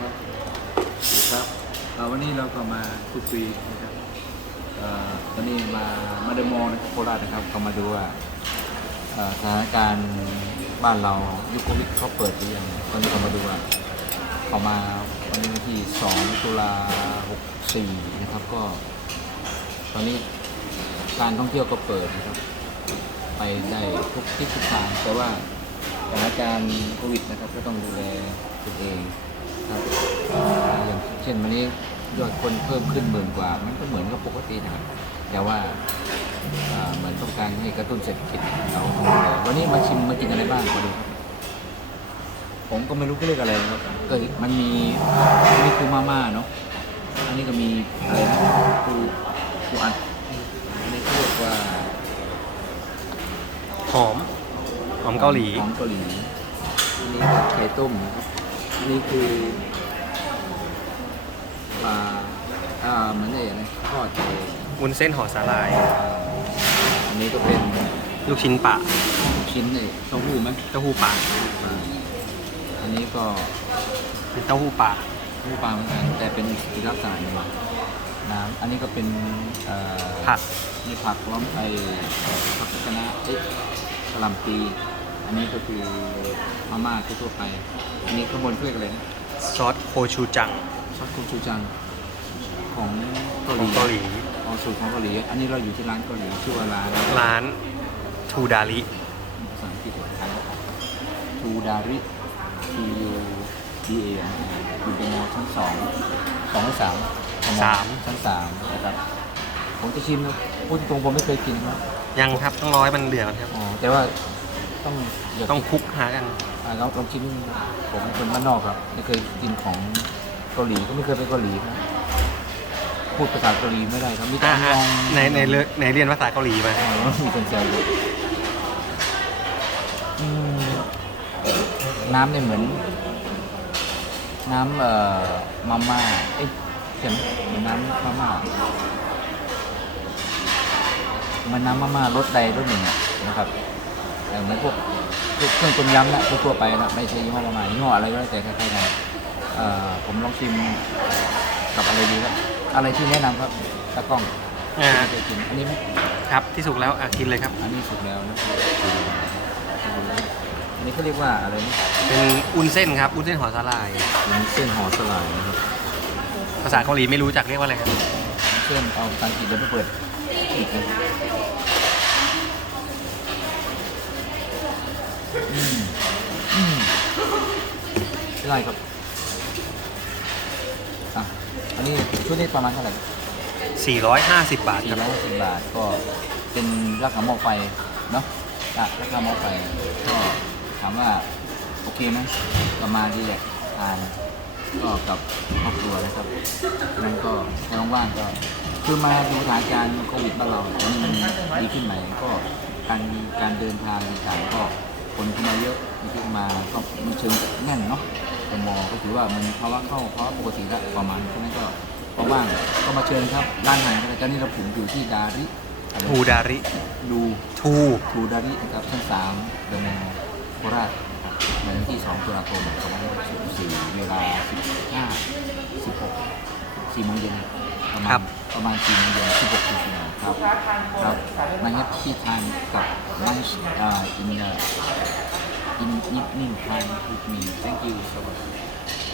ครับครับวันนี้เราก็มาทุกปีนะครับวันนี้มามาเดมอลนะครับโคราชนะครับก็มาดูว่าสถานการณ์บ้านเรายุคโควิดเขาเปิดหรือยังตอนนี้เรามาดูว่าเขามาวันนี้วันที่ 2 ตุลา64 นะครับก็ ตอนนี้การท่องเที่ยวก็เปิดนะครับ ไปได้ทุกทิศทุกทางแต่ว่าสถานการณ์โควิดนะครับก็ต้องดูแลตัวเอง ช่นวันนี้ยอดคนเพิ่มขึ้นหมื่นกว่า มันก็เหมือนกับปกตินะครับ แต่ว่าเอ่อเหมือนต้องการให้กระตุ้นเศรษฐกิจเราต้องดูแลวันนี้มาชิมมากินอะไรบ้างมาดูครับผมก็ไม่รู้ก็เรียกอะไรนะครับก็มันมีอันนี้คือมาม่าเนาะอันนี้ก็มีอะไรนะปูปูอัดอันนี้เขาเรียกว่าหอมหอมเกาหลีหอมเกาหลีอันนี้ไข่ต้มนะครับอันนี้คือ ปลาอ่าเหมันได้อะไรทอดเองวุ้นเส้นห่อสาหร่าย อันนี้ก็เป็นลูกชิ้นปลาชิ้นเลยเต้าหู้ไหมเต้าหู้ปลาปลาอันนี้ก็เต้าหู้ปลาเต้าหู้ปลาเหมือนกันแต่เป็นอีกลักษณะหนึ่งน้ำอันนี้ก็เป็นเอ่อผักมีผักล้อมไอผักคะน้าเอ๊ะกะหล่ำปีอันนี้ก็คือมาม่าทั่วๆไป อันนี้ข้างบนเรียกอะไรนะ ซอสโคชูจัง ซอสโคชูจังของเกาหขอลีงเกาหลีอ๋อสูตรของเกาหลี อันนี้เราอยู่ที่ร้านเกาหลีชื่อว่าร้านร้านทูดาริภาษาอังกฤษทูดาริ T U D A อยู่ในมอชั้นสองสองหรือสามมสาม ชั้นสามนะครับ ผมจะชิมนะพูดตรงๆผมไม่เคยกินครับยังครับต้องรอให้มันเดือดก่อนครับ อ๋อแต่ว่าต้องอย่าต้องคลุกหากัน อ่าเราลองชิมผมเป็นคนบ้านนอกครับไม่เคยกินของ เกาหลีก็ไม่เคยไปเกาหลีครับพูดภาษาเกาหลีไม่ได้ครับมีแต่อ่ามองในในเลือกในเรียนภาษาเกาหลีมา อ๋อมีคนแซวอยู่อืมน้ำเนี่ยเหมือน น้ำเอ่อมาม่าเอ๊ะใช่ไหมเหมือนน้ำมาม่ามันน้ำมาม่ารสใดรสหนึ่งอะนะครับแต่เหมือนพวกพวกเครื่องต้มยำนะทั่วๆไปนะไม่ใช่ยี่ห้อมาม่ายี่ห้ออะไรก็แล้วแต่คล้ายๆกันเอ่อผม ลองชิมกับอะไรดีครับ อะไรที่แนะนำครับตากล้องอ่าที่ไม่เคยกินอันนี้ไหมครับที่สุกแล้วอะกินเลยครับ อันนี้สุกแล้วนะอันนี้เขาเรียกว่าอะไรนะเป็นอุ้นเส้นครับอุ้นเส้นห่อสาหร่ายเป็นเส้นห่อสลายนะครับภาษาเกาหลีไม่รู้จักเรียกว่าอะไรครับเส้นเอาตังกินแล้วไปเปิดอีกนะอืมอืมไม่ไรครับอะ อันนี้ชุดนี้ประมาณเท่าไหร่450 บาทสี่ครับ ร้อยสิบบาทก็เป็นราคาหม้อไฟเนาะอะราคาหม้อไฟก็ถามว่าโอเคไหมประมาณที่แหละทานก็กับครอบครัวนะครับนั้นก็ถ้าว่างๆก็คือมาดูสถานการณ์โควิดบ้านเราตอนนี้มันดีขึ้นไหมก็การการเดินทางต่างๆก็คนเข้ามาเยอะมีขึ้นมาก็มันเชิงแน่นเนาะ ตมก็ถือว่ามันภาวะเข้าภาวะปกติแล้วประมาณนั้นก็ว่างๆก็มาเชิญครับร้านอาหารกันตอนนี้เราผมอยู่ที่ดาริอะไรทูดาริดูทูทูดารินะครับชั้นสามเดอะมอลล์โคราชนะครับในวันที่2ตุลาคม2564เวลา 15 16 4โมงเย็นประมาณประมาณ4โมงเย็น16นาทีครับครับมาแฮปปี้ทานกับ lunch uh, in uh, in evening time with me thank you so much